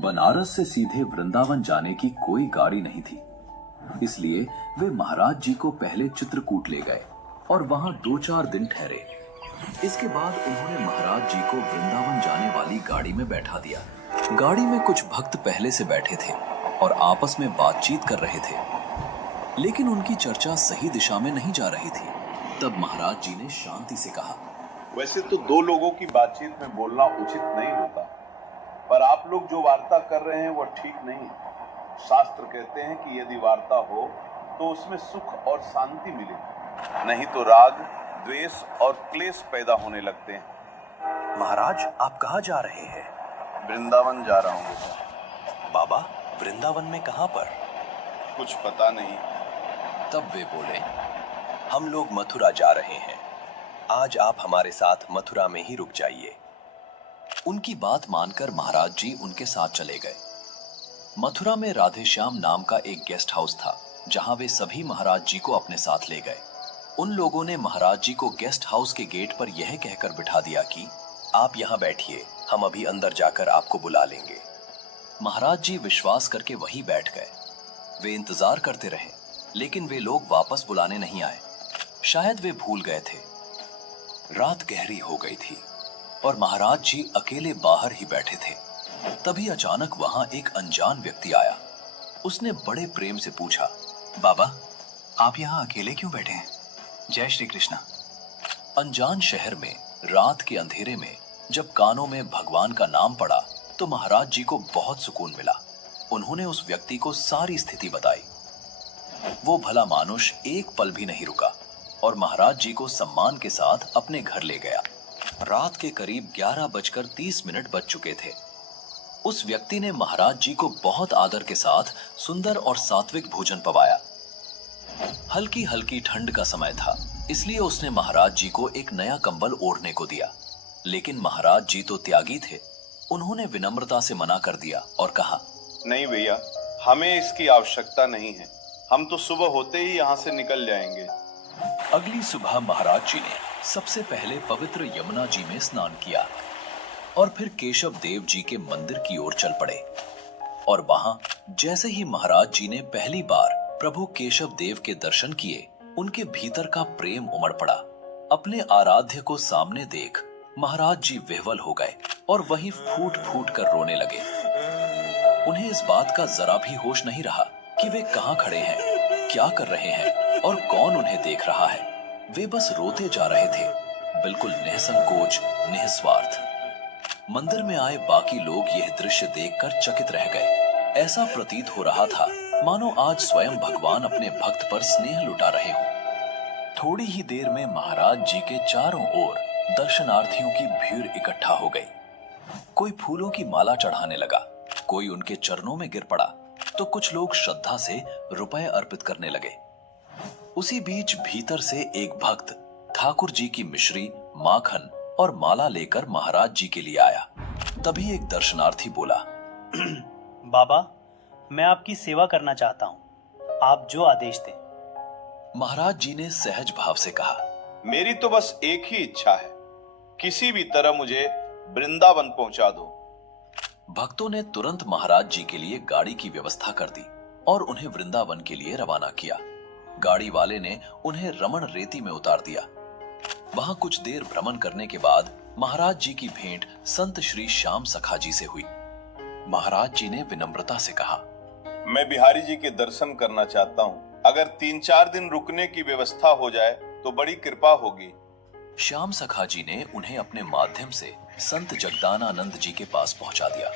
बनारस से सीधे वृंदावन जाने की कोई गाड़ी नहीं थी, इसलिए वे महाराज जी को पहले चित्रकूट ले गए और वहां 2-4 दिन ठहरे। इसके बाद उन्होंने महाराज जी को वृंदावन जाने वाली गाड़ी में बैठा दिया। गाड़ी में कुछ भक्त पहले से बैठे थे और आपस में बातचीत कर रहे थे, लेकिन उनकी चर्चा सही दिशा में नहीं जा रही थी। तब महाराज जी ने शांति से कहा, वैसे तो दो लोगों की बातचीत में बोलना उचित नहीं होता, पर आप लोग जो वार्ता कर रहे हैं वह ठीक नहीं। शास्त्र कहते हैं कि यदि वार्ता हो तो उसमें सुख और शांति मिले, नहीं तो राग, द्वेष और क्लेश पैदा होने लगते हैं। महाराज, आप कहाँ जा रहे हैं? वृंदावन जा रहा हूँ बेटा। बाबा, वृंदावन में कहाँ पर? कुछ पता नहीं। तब वे बोले, हम लोग मथुरा जा रहे हैं, आज आप हमारे साथ मथुरा में ही रुक जाइए। उनकी बात मानकर महाराज जी उनके साथ चले गए। मथुरा में राधे श्याम नाम का एक गेस्ट हाउस था, जहां वे सभी महाराज जी को अपने साथ ले गए। उन लोगों ने महाराज जी को गेस्ट हाउस के गेट पर यह कहकर बिठा दिया कि आप यहाँ बैठिए, हम अभी अंदर जाकर आपको बुला लेंगे। महाराज जी विश्वास करके वहीं बैठ गए। वे इंतजार करते रहे, लेकिन वे लोग वापस बुलाने नहीं आए। शायद वे भूल गए थे। रात गहरी हो गई थी और महाराज जी अकेले बाहर ही बैठे थे। तभी अचानक वहां एक अनजान व्यक्ति आया। उसने बड़े प्रेम से पूछा, बाबा, आप यहाँ अकेले क्यों बैठे हैं? जय श्री कृष्णा। अनजान शहर में रात के अंधेरे में जब कानों में भगवान का नाम पड़ा तो महाराज जी को बहुत सुकून मिला। उन्होंने उस व्यक्ति को सारी स्थिति बताई। वो भला मानुष एक पल भी नहीं रुका और महाराज जी को सम्मान के साथ अपने घर ले गया। रात के करीब 11:30 बज चुके थे। उस व्यक्ति ने महाराज जी को बहुत आदर के साथ सुंदर और सात्विक भोजन पवाया। हल्की हल्की ठंड का समय था, इसलिए उसने महाराज जी को एक नया कंबल ओढ़ने को दिया। लेकिन महाराज जी तो त्यागी थे। उन्होंने विनम्रता से मना कर दिया और कहा, नहीं भैया, हमें इसकी आवश्यकता नहीं है, हम तो सुबह होते ही यहाँ से निकल जाएंगे। अगली सुबह महाराज जी ने सबसे पहले पवित्र यमुना जी में स्नान किया और फिर केशव देव जी के मंदिर की ओर चल पड़े। और वहां जैसे ही महाराज जी ने पहली बार प्रभु केशव देव के दर्शन किए, उनके भीतर का प्रेम उमड़ पड़ा। अपने आराध्य को सामने देख महाराज जी विह्वल हो गए और वहीं फूट फूट कर रोने लगे। उन्हें इस बात का जरा भी होश नहीं रहा कि वे कहां खड़े हैं, क्या कर रहे हैं और कौन उन्हें देख रहा है। वे बस रोते जा रहे थे, बिल्कुल निसंकोच, निस्वार्थ। मंदिर में आए बाकी लोग यह दृश्य देखकर चकित रह गए। ऐसा प्रतीत हो रहा था मानो आज स्वयं भगवान अपने भक्त पर स्नेह लुटा रहे हों। थोड़ी ही देर में महाराज जी के चारों ओर दर्शनार्थियों की भीड़ इकट्ठा हो गई। कोई फूलों की माला चढ़ाने लगा, कोई उनके चरणों में गिर पड़ा, तो कुछ लोग श्रद्धा से रुपए अर्पित करने लगे। उसी बीच भीतर से एक भक्त ठाकुर जी की मिश्री, माखन और माला लेकर महाराज जी के लिए आया। तभी एक दर्शनार्थी बोला, बाबा, मैं आपकी सेवा करना चाहता हूँ, आप जो आदेश दें। महाराज जी ने सहज भाव से कहा, मेरी तो बस एक ही इच्छा है, किसी भी तरह मुझे वृंदावन पहुंचा दो। भक्तों ने तुरंत महाराज जी के लिए गाड़ी की व्यवस्था कर दी और उन्हें वृंदावन के लिए रवाना किया। गाड़ी वाले ने उन्हें रमण रेती में उतार दिया। वहां कुछ देर भ्रमण करने के बाद महाराज जी की भेंट संत श्री श्याम सखा जी से हुई। महाराज जी ने विनम्रता से कहा, मैं बिहारी जी के दर्शन करना चाहता हूँ, अगर 3-4 दिन रुकने की व्यवस्था हो जाए तो बड़ी कृपा होगी। श्याम सखा जी ने उन्हें अपने माध्यम से संत जगदानानंद जी के पास पहुंचा दिया।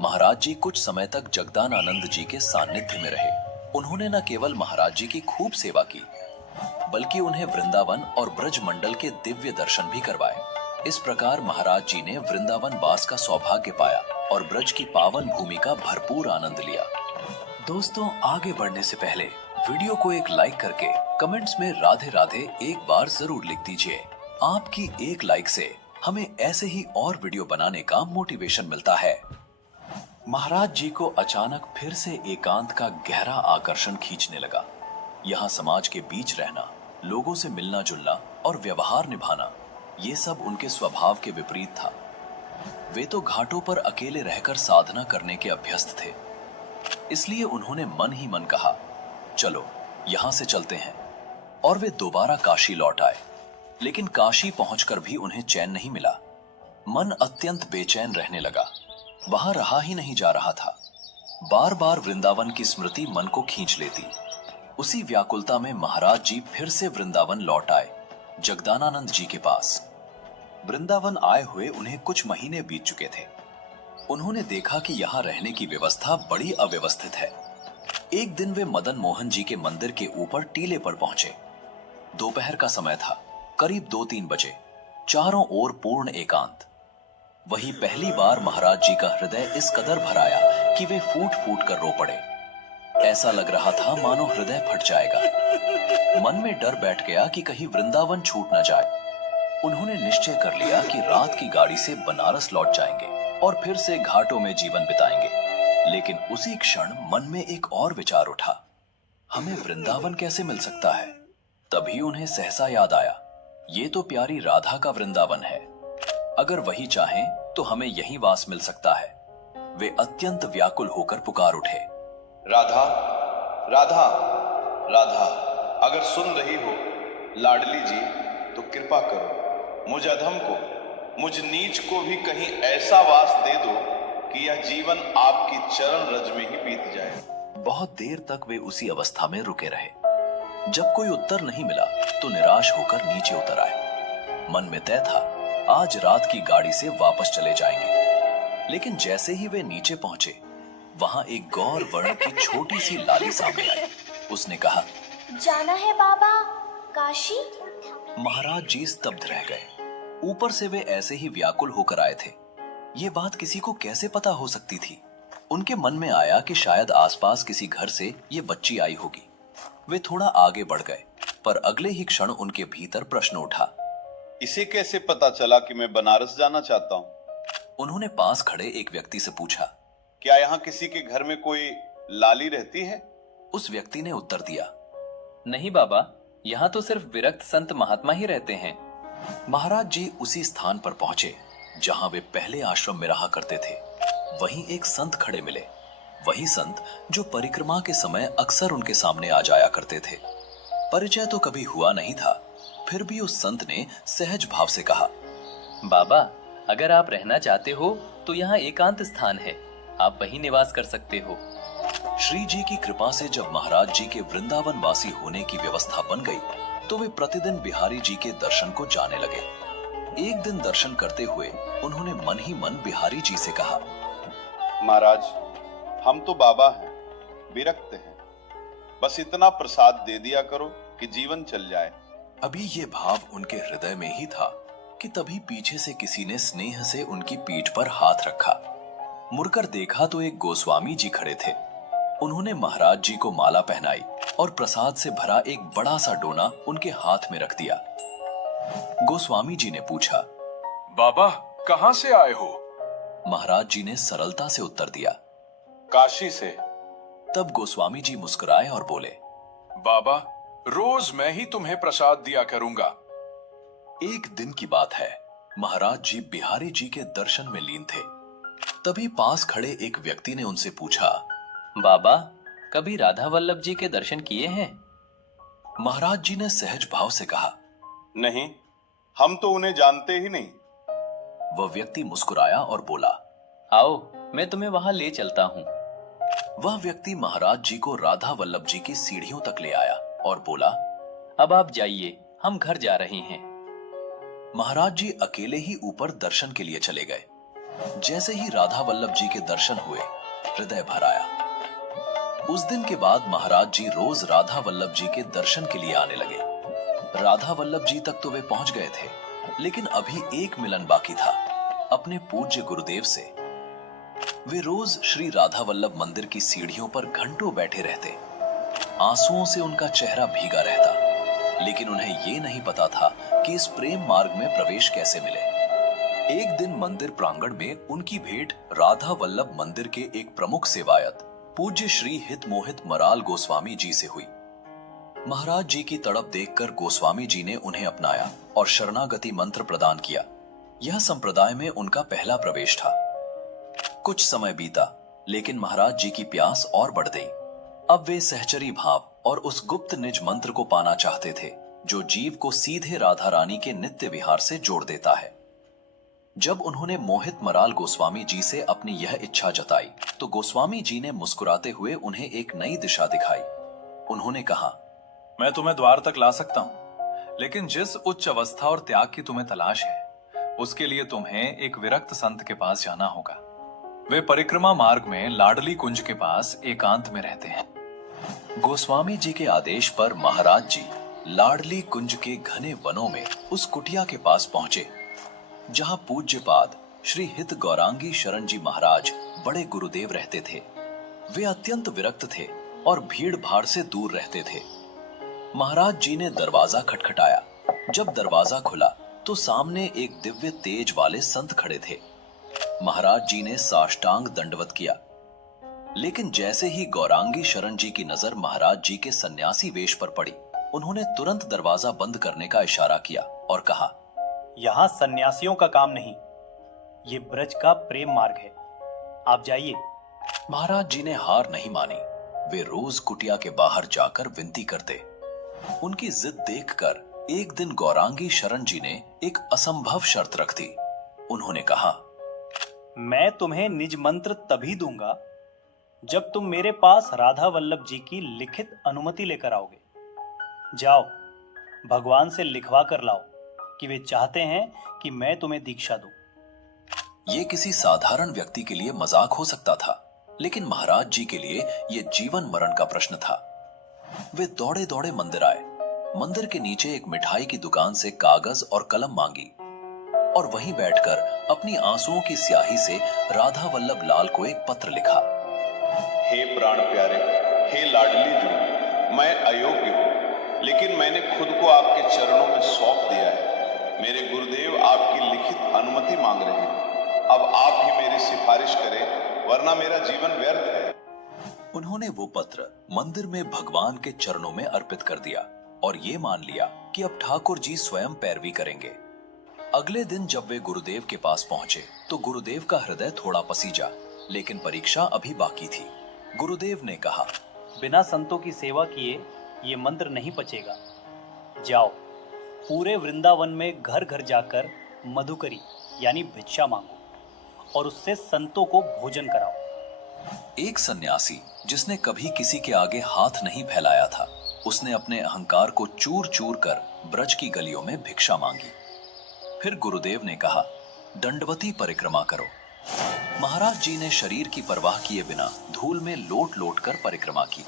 महाराज जी कुछ समय तक जगदानानंद जी के सानिध्य में रहे। उन्होंने न केवल महाराज जी की खूब सेवा की, बल्कि उन्हें वृंदावन और ब्रज मंडल के दिव्य दर्शन भी करवाए। इस प्रकार महाराज जी ने वृंदावन वास का सौभाग्य पाया और ब्रज की पावन भूमि का भरपूर आनंद लिया। दोस्तों, आगे बढ़ने से पहले वीडियो को एक लाइक करके कमेंट्स में राधे राधे एक बार जरूर लिख दीजिए। आपकी एक लाइक से हमें ऐसे ही और वीडियो बनाने का मोटिवेशन मिलता है। महाराज जी को अचानक फिर से एकांत का गहरा आकर्षण खींचने लगा। यहाँ समाज के बीच रहना, लोगों से मिलना जुलना और व्यवहार निभाना, ये सब उनके स्वभाव के विपरीत था। वे तो घाटों पर अकेले रहकर साधना करने के अभ्यस्त थे, इसलिए उन्होंने मन ही मन कहा, चलो यहां से चलते हैं। और वे दोबारा काशी लौट आए, लेकिन काशी पहुंचकर भी उन्हें चैन नहीं मिला। मन अत्यंत बेचैन रहने लगा, वहां रहा ही नहीं जा रहा था। बार बार वृंदावन की स्मृति मन को खींच लेती। उसी व्याकुलता में महाराज जी फिर से वृंदावन लौट आए, जगदानंद जी के पास। वृंदावन आए हुए उन्हें कुछ महीने बीत चुके थे। उन्होंने देखा कि यहाँ रहने की व्यवस्था बड़ी अव्यवस्थित है। एक दिन वे मदन मोहन जी के मंदिर के ऊपर टीले पर पहुंचे। दोपहर का समय था, करीब 2-3 बजे। चारों ओर पूर्ण एकांत। वही पहली बार महाराज जी का हृदय इस कदर भर आया कि वे फूट फूट कर रो पड़े। ऐसा लग रहा था मानो हृदय फट जाएगा। मन में डर बैठ गया कि कहीं वृंदावन छूट न जाए। उन्होंने निश्चय कर लिया कि रात की गाड़ी से बनारस लौट जाएंगे और फिर से घाटों में जीवन बिताएंगे। लेकिन उसी क्षण मन में एक और विचार उठा, हमें वृंदावन कैसे मिल सकता है? तभी उन्हें सहसा याद आया, ये तो प्यारी राधा का वृंदावन है। अगर वही चाहें तो हमें यहीं वास मिल सकता है। वे अत्यंत व्याकुल होकर पुकार उठे, राधा, राधा, राधा, अगर सुन रही हो लाडली जी तो कृपा करो, मुझ अधम को, मुझ नीच को भी कहीं ऐसा वास दे दो कि यह जीवन आपकी चरण रज में ही बीत जाए। बहुत देर तक वे उसी अवस्था में रुके रहे। जब कोई उत्तर नहीं मिला तो निराश होकर नीचे उतर आए। मन में तय था, आज रात की गाड़ी से वापस चले जाएंगे। लेकिन जैसे ही वे नीचे पहुंचे, वहां एक गौर वर्ण की छोटी सी लाली सामने आई। उसने कहा, जाना है बाबा काशी? महाराज जी स्तब्ध रह गए। ऊपर से वे ऐसे ही व्याकुल होकर आए थे। ये बात किसी को कैसे पता हो सकती थी? उनके मन में आया कि शायद आसपास किसी घर से ये बच्ची आई होगी। वे थोड़ा आगे बढ़ गए, पर अगले ही क्षण उनके भीतर प्रश्न उठा, इसे कैसे पता चला कि मैं बनारस जाना चाहता हूँ? उन्होंने पास खड़े एक व्यक्ति से पूछा, क्या यहाँ किसी के घर में कोई लाली रहती है? उस व्यक्ति ने उत्तर दिया, नहीं बाबा, यहाँ तो सिर्फ विरक्त संत महात्मा ही रहते हैं। महाराज जी उसी स्थान पर पहुंचे जहां वे पहले आश्रम में रहा करते थे। वहीं एक संत खड़े मिले, वही संत जो परिक्रमा के समय अक्सर उनके सामने आ जाया करते थे। परिचय तो कभी हुआ नहीं था, फिर भी उस संत ने सहज भाव से कहा, बाबा, अगर आप रहना चाहते हो तो यहाँ एकांत स्थान है, आप वहीं निवास कर सकते हो। श्री जी की कृपा से जब महाराज जी के वृंदावन वासी होने की व्यवस्था बन गई, तो वे प्रतिदिन बिहारी जी के दर्शन को जाने लगे। एक दिन दर्शन करते हुए उन्होंने मन ही मन बिहारी जी से कहा, महाराज, हम तो बाबा हैं, विरक्त हैं, बस इतना प्रसाद दे दिया करो कि जीवन चल जाए। अभी ये भाव उनके हृदय में ही था कि तभी पीछे से किसी ने स्नेह से उनकी पीठ पर हाथ रखा। मुड़कर देखा तो एक गोस्वामी जी खड़े थे। उन्होंने महाराज जी को माला पहनाई और प्रसाद से भरा एक बड़ा सा डोना उनके हाथ में रख दिया। गोस्वामी जी ने पूछा, बाबा, कहां से आए हो? महाराज जी ने सरलता से उत्तर दिया, काशी से। तब गोस्वामी जी मुस्कुराए और बोले, बाबा, रोज मैं ही तुम्हें प्रसाद दिया करूंगा। एक दिन की बात है, महाराज जी बिहारी जी के दर्शन में लीन थे। तभी पास खड़े एक व्यक्ति ने उनसे पूछा, बाबा, कभी राधा वल्लभ जी के दर्शन किए हैं? महाराज जी ने सहज भाव से कहा, नहीं, हम तो उन्हें जानते ही नहीं। वह व्यक्ति मुस्कुराया और बोला, आओ, मैं तुम्हें वहां ले चलता हूँ। वह व्यक्ति महाराज जी को राधा वल्लभ जी की सीढ़ियों तक ले आया और बोला, अब आप जाइए, हम घर जा रहे हैं। महाराज जी अकेले ही ऊपर दर्शन के लिए चले गए। जैसे ही राधा वल्लभ जी के दर्शन हुए, हृदय भर आया। उस दिन के बाद महाराज जी रोज राधा वल्लभ जी के दर्शन के लिए आने लगे। राधा वल्लभ जी तक तो वे पहुंच गए थे, लेकिन अभी एक मिलन बाकी था, अपने पूज्य गुरुदेव से। वे रोज श्री राधा वल्लभ मंदिर की सीढ़ियों पर घंटों बैठे रहते। आंसुओं से उनका चेहरा भीगा रहता, लेकिन उन्हें ये नहीं पता था कि इस प्रेम मार्ग में प्रवेश कैसे मिले। एक दिन मंदिर प्रांगण में उनकी भेंट राधा वल्लभ मंदिर के एक प्रमुख सेवायत पूज्य श्री हित मोहित मराल गोस्वामी जी से हुई। महाराज जी की तड़प देखकर गोस्वामी जी ने उन्हें अपनाया और शरणागति मंत्र प्रदान किया। यह संप्रदाय में उनका पहला प्रवेश था। कुछ समय बीता, लेकिन महाराज जी की प्यास और बढ़ गई। अब वे सहचरी भाव और उस गुप्त निज मंत्र को पाना चाहते थे जो जीव को सीधे राधा रानी के नित्य विहार से जोड़ देता है। जब उन्होंने मोहित मराल गोस्वामी जी से अपनी यह इच्छा जताई तो गोस्वामी जी ने मुस्कुराते हुए उन्हें एक नई दिशा दिखाई। उन्होंने कहा, मैं तुम्हें द्वार तक ला सकता हूँ, लेकिन जिस उच्च अवस्था और त्याग की तुम्हें तलाश है उसके लिए तुम्हें एक विरक्त संत के पास जाना होगा। वे परिक्रमा मार्ग में लाडली कुंज के पास एकांत में रहते हैं। गोस्वामी जी के आदेश पर महाराज जी लाडली कुंज के घने वनों में उस कुटिया के पास पहुंचे जहां पूज्यपाद श्री हित गौरांगी शरण जी महाराज बड़े गुरुदेव रहते थे। वे अत्यंत विरक्त थे और भीड़ भाड़ से दूर रहते थे। महाराज जी ने दरवाजा खटखटाया। जब दरवाजा खुला तो सामने एक दिव्य तेज वाले संत खड़े थे। महाराज जी ने साष्टांग दंडवत किया, लेकिन जैसे ही गौरांगी शरण जी की नजर महाराज जी के सन्यासी वेश पर पड़ी, उन्होंने तुरंत दरवाजा बंद करने का इशारा किया और कहा, यहाँ सन्यासियों का काम नहीं, ये ब्रज का प्रेम मार्ग है, आप जाइए। महाराज जी ने हार नहीं मानी। वे रोज कुटिया के बाहर जाकर विनती करते। उनकी जिद देखकर एक दिन गौरांगी शरण जी ने एक असंभव शर्त रख दी। उन्होंने कहा, मैं तुम्हें निज मंत्र तभी दूंगा जब तुम मेरे पास राधा वल्लभ जी की लिखित अनुमति लेकर आओगे। जाओ, भगवान से लिखवा कर लाओ कि वे चाहते हैं कि मैं तुम्हें दीक्षा दूं। यह किसी साधारण व्यक्ति के लिए मजाक हो सकता था, लेकिन महाराज जी के लिए यह जीवन मरण का प्रश्न था। वे दौड़े दौड़े मंदिर आए। मंदिर के नीचे एक मिठाई की दुकान से कागज और कलम मांगी और वहीं बैठकर अपनी आंसुओं की स्याही से राधा वल्लभ लाल को एक पत्र लिखा। हे प्राण प्यारे, हे लाडली जी, मैं अयोग्य हूँ, लेकिन मैंने खुद को आपके चरणों में सौंप दिया है। मेरे गुरुदेव आपकी लिखित अनुमति मांग रहे हैं। अब आप ही मेरी सिफारिश करें, वरना मेरा जीवन व्यर्थ है। उन्होंने वो पत्र मंदिर में भगवान के चरणों में अर्पित कर दिया और ये मान लिया कि अब ठाकुर जी स्वयं पैरवी करेंगे। अगले दिन जब वे गुरुदेव के पास पहुंचे तो गुरुदेव का हृदय थोड़ा पसीजा, लेकिन परीक्षा अभी बाकी थी। गुरुदेव ने कहा, बिना संतों की सेवा किए ये मंत्र नहीं पचेगा। जाओ, पूरे वृंदावन में घर घर जाकर मधुकरी यानी भिक्षा मांगो और उससे संतों को भोजन कराओ। एक सन्यासी जिसने कभी किसी के आगे हाथ नहीं फैलाया था, उसने अपने अहंकार को चूर चूर कर ब्रज की गलियों में भिक्षा मांगी। फिर गुरुदेव ने कहा, दंडवती परिक्रमा करो। महाराज जी ने शरीर की परवाह किए बिना धूल में लोट लोट कर परिक्रमा की।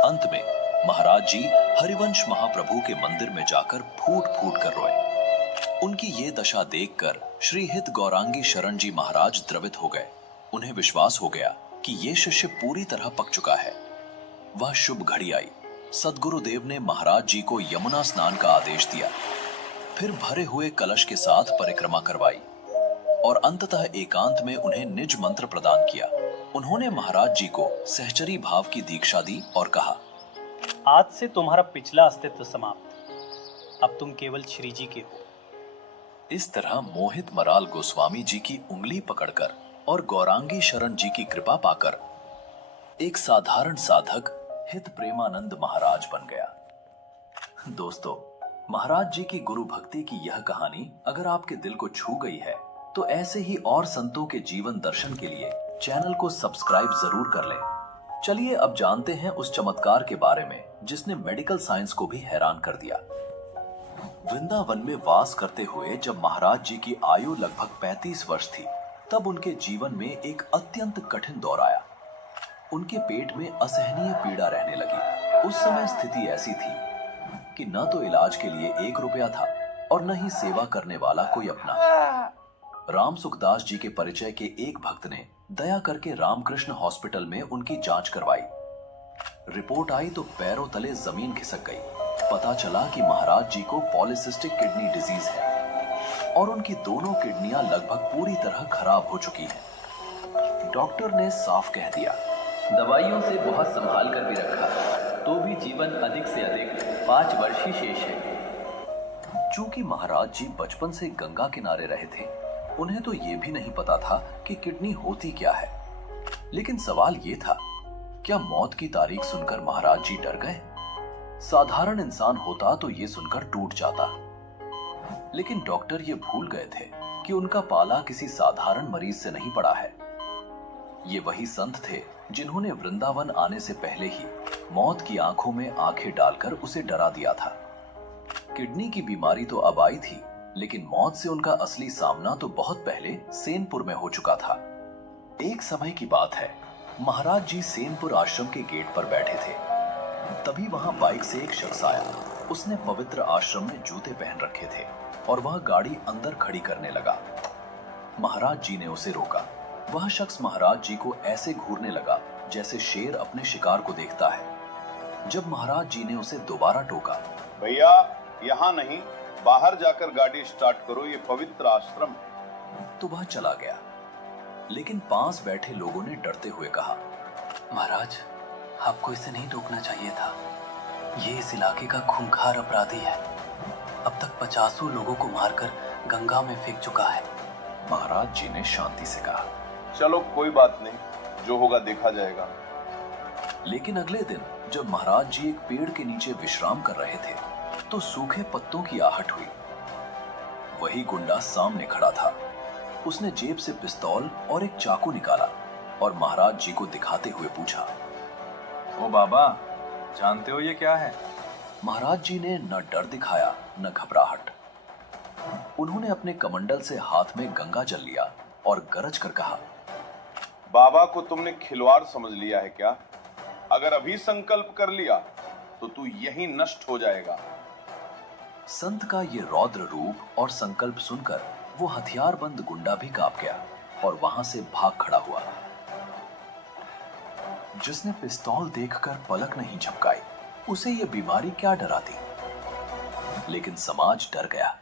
अंत में महाराज जी हरिवंश महाप्रभु के मंदिर में जाकर फूट फूट कर रोए। उनकी ये दशा देखकर श्री हित गौरांगी शरण जी महाराज द्रवित हो गए। उन्हें विश्वास हो गया कि ये शिष्य पूरी तरह पक चुका है। वह शुभ घड़ी आई। सद्गुरुदेव ने महाराज जी को यमुना स्नान का आदेश दिया, फिर भरे हुए कलश के साथ परिक्रमा करवाई और अंततः एकांत में उन्हें निज मंत्र प्रदान किया। उन्होंने महाराज जी को सहचरी भाव की दीक्षा दी और कहा, आज से तुम्हारा पिछला अस्तित्व समाप्त, अब तुम केवल श्री जी के हो। इस तरह मोहित मराल गोस्वामी जी की उंगली पकड़कर और गौरांगी शरण जी की कृपा पाकर एक साधारण साधक हित प्रेमानंद महाराज बन गया। दोस्तों, महाराज जी की गुरु भक्ति की यह कहानी अगर आपके दिल को छू गई है तो ऐसे ही और संतों के जीवन दर्शन के लिए चैनल को सब्सक्राइब जरूर कर लें। चलिए अब जानते हैं उस चमत्कार के बारे में जिसने मेडिकल साइंस को भी हैरान कर दिया। वृंदावन में वास करते हुए जब महाराज जी की आयु लगभग 35 वर्ष थी, तब उनके जीवन में एक अत्यंत कठिन दौर आया। उनके पेट में असहनीय पीड़ा रहने लगी। उस समय स्थिति ऐसी थी कि न तो इलाज के लिए 1 रुपया था और न ही सेवा करने वाला कोई अपना। राम सुखदास जी के परिचय के एक भक्त ने दया करके रामकृष्ण हॉस्पिटल में उनकी जांच करवाई। रिपोर्ट आई तो पैरों तले जमीन खिसक गई। पता चला कि महाराज जी को पॉलीसिस्टिक किडनी डिजीज है और उनकी दोनों किडनियां लगभग पूरी तरह खराब हो चुकी हैं। डॉक्टर ने साफ कह दिया, दवाइयों से बहुत संभाल कर भी रखा तो भी जीवन अधिक से अधिक 5 वर्ष ही शेष है। चूंकि महाराज जी बचपन से गंगा किनारे रहे थे, उन्हें तो ये भी नहीं पता था कि किडनी होती क्या है। लेकिन सवाल ये था, क्या मौत की तारीख सुनकर महाराज जी डर गए? साधारण इंसान होता तो ये सुनकर टूट जाता, लेकिन डॉक्टर ये भूल गए थे कि उनका पाला किसी साधारण मरीज से नहीं पड़ा है। ये वही संत थे जिन्होंने वृंदावन आने से पहले ही मौत की आंखों में आंखें डालकर उसे डरा दिया था। किडनी की बीमारी तो अब आई थी, लेकिन मौत से उनका असली सामना तो बहुत पहले सेनपुर में हो चुका था। एक समय की बात है, महाराज जी सेनपुर आश्रम के गेट पर बैठे थे। तभी वहां बाइक से एक शख्स आया। उसने पवित्र आश्रम में जूते पहन रखे थे और वह गाड़ी अंदर खड़ी करने लगा। महाराज जी ने उसे रोका। वह शख्स महाराज जी को ऐसे घूरने लगा जैसे शेर अपने शिकार को देखता है। जब महाराज जी ने उसे दोबारा टोका, भैया यहाँ नहीं, बाहर जाकर गाड़ी स्टार्ट करो, ये पवित्र आश्रम है। तो वह चला गया। लेकिन पास बैठे लोगों ने डरते हुए कहा, महाराज, आपको इसे नहीं रोकना चाहिए था। ये इस इलाके का खूंखार अपराधी है। अब तक 50 लोगों को मारकर गंगा में फेंक चुका है। महाराज जी ने शांति से कहा, चलो कोई बात नहीं, जो होगा देखा जाएगा। लेकिन अगले दिन जब महाराज जी एक पेड़ के नीचे विश्राम कर रहे थे, तो सूखे पत्तों की आहट हुई। वही गुंडा सामने खड़ा था। उसने जेब से पिस्तौल और एक चाकू निकाला और महाराज जी को दिखाते हुए पूछा, ओ बाबा, जानते हो ये क्या है? महाराज जी ने न डर दिखाया न घबराहट। उन्होंने अपने कमंडल से हाथ में गंगा जल लिया और गरज कर कहा, बाबा को तुमने खिलवाड़ समझ लिया है क्या? अगर अभी संकल्प कर लिया तो तू यहीं नष्ट हो जाएगा। संत का ये रौद्र रूप और संकल्प सुनकर वो हथियारबंद गुंडा भी कांप गया और वहां से भाग खड़ा हुआ। जिसने पिस्तौल देखकर पलक नहीं झपकाई, उसे ये बीमारी क्या डराती। लेकिन समाज डर गया।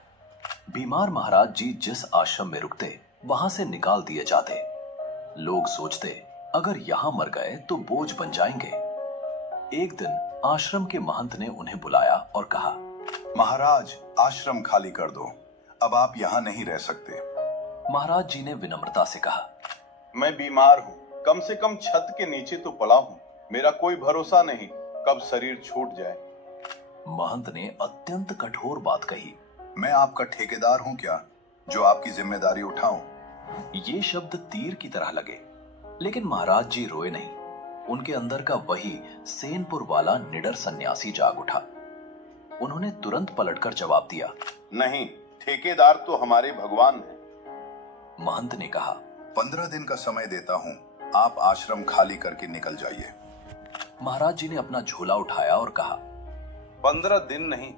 बीमार महाराज जी जिस आश्रम में रुकते, वहां से निकाल दिए जाते। लोग सोचते, अगर यहां मर गए तो बोझ बन जाएंगे। एक दिन आश्रम के महंत ने उन्हें बुलाया और कहा, महाराज, आश्रम खाली कर दो, अब आप यहाँ नहीं रह सकते। महाराज जी ने विनम्रता से कहा, मैं बीमार हूँ, कम से कम छत के नीचे तो पड़ा हूँ। मेरा कोई भरोसा नहीं कब शरीर छूट जाए। महंत ने अत्यंत कठोर बात कही, मैं आपका ठेकेदार हूँ क्या, जो आपकी जिम्मेदारी उठाऊं? ये शब्द तीर की तरह लगे, लेकिन महाराज जी रोए नहीं। उनके अंदर का वही सेनपुर वाला निडर सन्यासी जाग उठा। उन्होंने तुरंत पलटकर जवाब दिया, नहीं, ठेकेदार तो हमारे भगवान हैं। महंत ने कहा, 15 दिन का समय देता हूँ, आप आश्रम खाली करके निकल जाइए। महाराज जी ने अपना झोला उठाया और कहा, 15 दिन नहीं,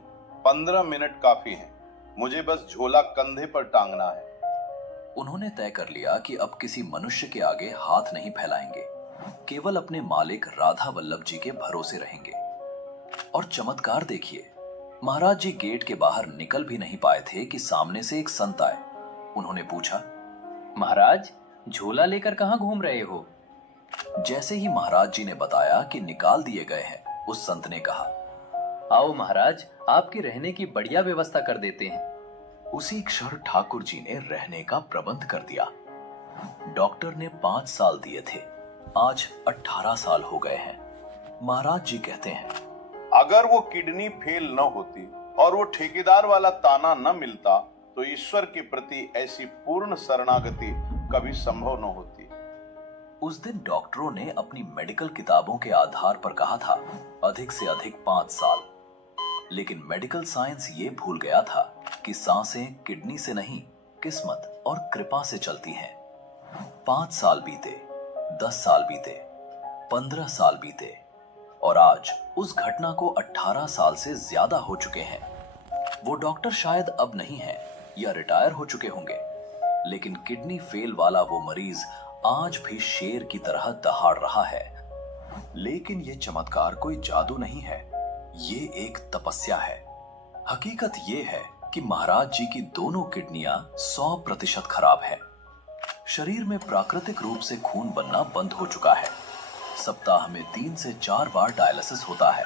15 मिनट काफी है। मुझे बस झोला कंधे पर टांगना है। उन्होंने तय कर लिया कि अब किसी मनुष्य के आगे हाथ नहीं फैलाएंगे, केवल अपने मालिक राधा वल्लभ जी के भरोसे रहेंगे। और चमत्कार देखिए, महाराज जी गेट के बाहर निकल भी नहीं पाए थे कि सामने से एक संत आए। उन्होंने पूछा, महाराज, झोला लेकर कहाँ घूम रहे हो? जैसे ही महाराज जी ने बताया कि निकाल दिए गए हैं, उस संत ने कहा, आओ महाराज, आपकी रहने की बढ़िया व्यवस्था कर देते हैं। उसी क्षण ठाकुर जी ने रहने का प्रबंध कर दिया। डॉक्टर ने 5 साल दिए थे, आज 18 साल हो गए हैं। महाराज जी कहते हैं, अगर वो किडनी फेल न होती और वो ठेकेदार वाला ताना न मिलता, तो ईश्वर के प्रति ऐसी पूर्ण शरणागति कभी संभव न होती। उस दिन डॉक्टरों ने अपनी मेडिकल किताबों के आधार पर कहा था, अधिक से अधिक 5 साल। लेकिन मेडिकल साइंस ये भूल गया था कि सांसें किडनी से नहीं, किस्मत और कृपा से चलती हैं। 5 साल बीते, 10 साल बीते, 15 साल बीते और आज उस घटना को 18 साल से ज्यादा हो चुके हैं। वो डॉक्टर शायद अब नहीं है या रिटायर हो चुके होंगे, लेकिन किडनी फेल वाला वो मरीज आज भी शेर की तरह दहाड़ रहा है। लेकिन ये चमत्कार कोई जादू नहीं है, ये एक तपस्या है। हकीकत ये है कि महाराज जी की दोनों किडनियां 100% खराब है। शरीर में प्राकृतिक रूप से खून बनना बंद हो चुका है। सप्ताह में 3 से 4 बार डायलिसिस होता है।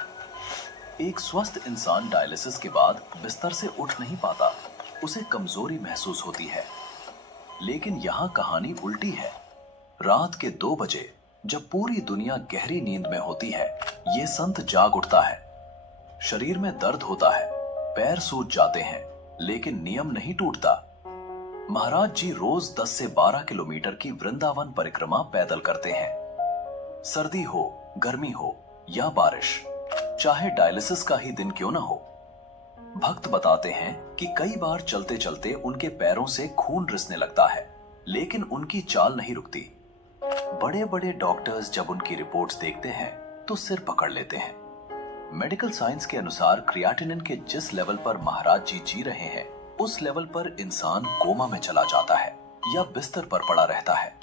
एक स्वस्थ इंसान डायलिसिस के बाद बिस्तर से उठ नहीं पाता, उसे कमजोरी महसूस होती है। लेकिन यहाँ कहानी उल्टी है। रात के 2 बजे जब पूरी दुनिया गहरी नींद में होती है, ये संत जाग उठता है। शरीर में दर्द होता है, पैर सूज जाते हैं, लेकिन नियम नहीं टूटता। महाराज जी रोज 10 से 12 किलोमीटर की वृंदावन परिक्रमा पैदल करते हैं। सर्दी हो, गर्मी हो या बारिश, चाहे डायलिसिस का ही दिन क्यों ना हो। भक्त बताते हैं कि कई बार चलते चलते उनके पैरों से खून रिसने लगता है, लेकिन उनकी चाल नहीं रुकती। बड़े बड़े डॉक्टर्स जब उनकी रिपोर्ट्स देखते हैं तो सिर पकड़ लेते हैं। मेडिकल साइंस के अनुसार क्रिएटिनिन के जिस लेवल पर महाराज जी जी रहे हैं, उस लेवल पर इंसान कोमा में चला जाता है या बिस्तर पर पड़ा रहता है।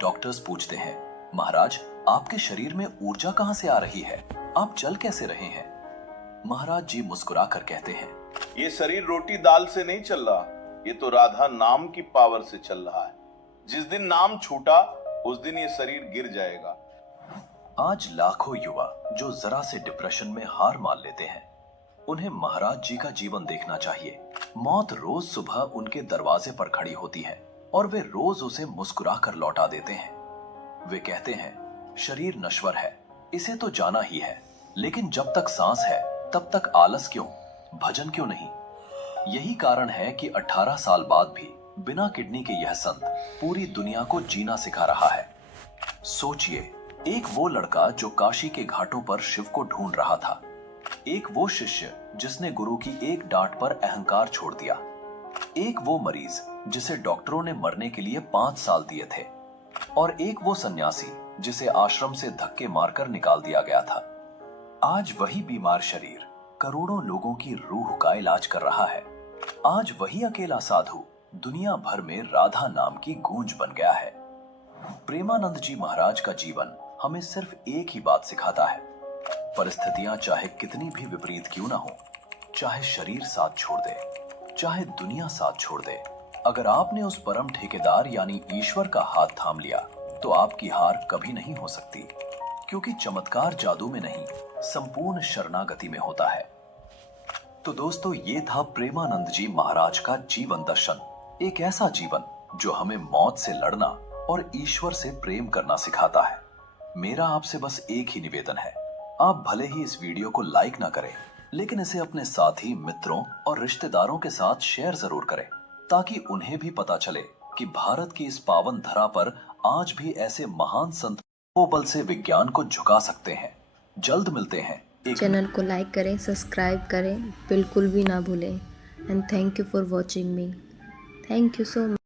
डॉक्टर्स पूछते हैं, महाराज आपके शरीर में ऊर्जा कहां से आ रही है, आप चल कैसे रहे हैं? महाराज जी मुस्कुरा कर कहते हैं, ये शरीर रोटी दाल से नहीं चल रहा, ये तो राधा नाम की पावर से चल रहा है। जिस दिन नाम छूटा उस दिन ये शरीर गिर जाएगा। आज लाखों युवा जो जरा से डिप्रेशन में हार मान लेते हैं, उन्हें महाराज जी का जीवन देखना चाहिए। मौत रोज सुबह उनके दरवाजे पर खड़ी होती है और वे रोज उसे मुस्कुरा कर लौटा देते हैं। वे कहते हैं, शरीर नश्वर है, इसे तो जाना ही है, लेकिन जब तक सांस है तब तक आलस क्यों, भजन क्यों नहीं? यही कारण है कि 18 साल बाद भी बिना किडनी के यह संत पूरी दुनिया को जीना सिखा रहा है। सोचिए, एक वो लड़का जो काशी के घाटों पर शिव को ढूंढ रहा था, एक वो शिष्य जिसने गुरु की एक डांट पर अहंकार छोड़ दिया, एक वो मरीज जिसे डॉक्टरों ने मरने के लिए 5 साल दिए थे, और एक वो सन्यासी जिसे आश्रम से धक्के मारकर निकाल दिया गया था। आज वही बीमार शरीर करोड़ों लोगों की रूह का इलाज कर रहा है। आज वही अकेला साधु दुनिया भर में राधा नाम की गूंज बन गया है। प्रेमानंद जी महाराज का जीवन हमें सिर्फ एक ही बात सिखाता है, परिस्थितियां चाहे कितनी भी विपरीत क्यों ना हो, चाहे शरीर साथ छोड़ दे, चाहे दुनिया साथ छोड़ दे, अगर आपने उस परम ठेकेदार यानी ईश्वर का हाथ थाम लिया तो आपकी हार कभी नहीं हो सकती, क्योंकि चमत्कार जादू में नहीं, संपूर्ण शरणागति में होता है। तो दोस्तों, ये था प्रेमानंद जी महाराज का जीवन दर्शन, एक ऐसा जीवन जो हमें मौत से लड़ना और ईश्वर से प्रेम करना सिखाता है। मेरा आपसे बस एक ही निवेदन है, आप भले ही इस वीडियो को लाइक ना करें, लेकिन इसे अपने साथी, मित्रों और रिश्तेदारों के साथ शेयर जरूर करें, ताकि उन्हें भी पता चले कि भारत की इस पावन धरा पर आज भी ऐसे महान संत वो बल से विज्ञान को झुका सकते हैं। जल्द मिलते हैं। चैनल को लाइक करें, सब्सक्राइब करें, बिल्कुल भी ना भूलें। And thank you for watching me. Thank you so much.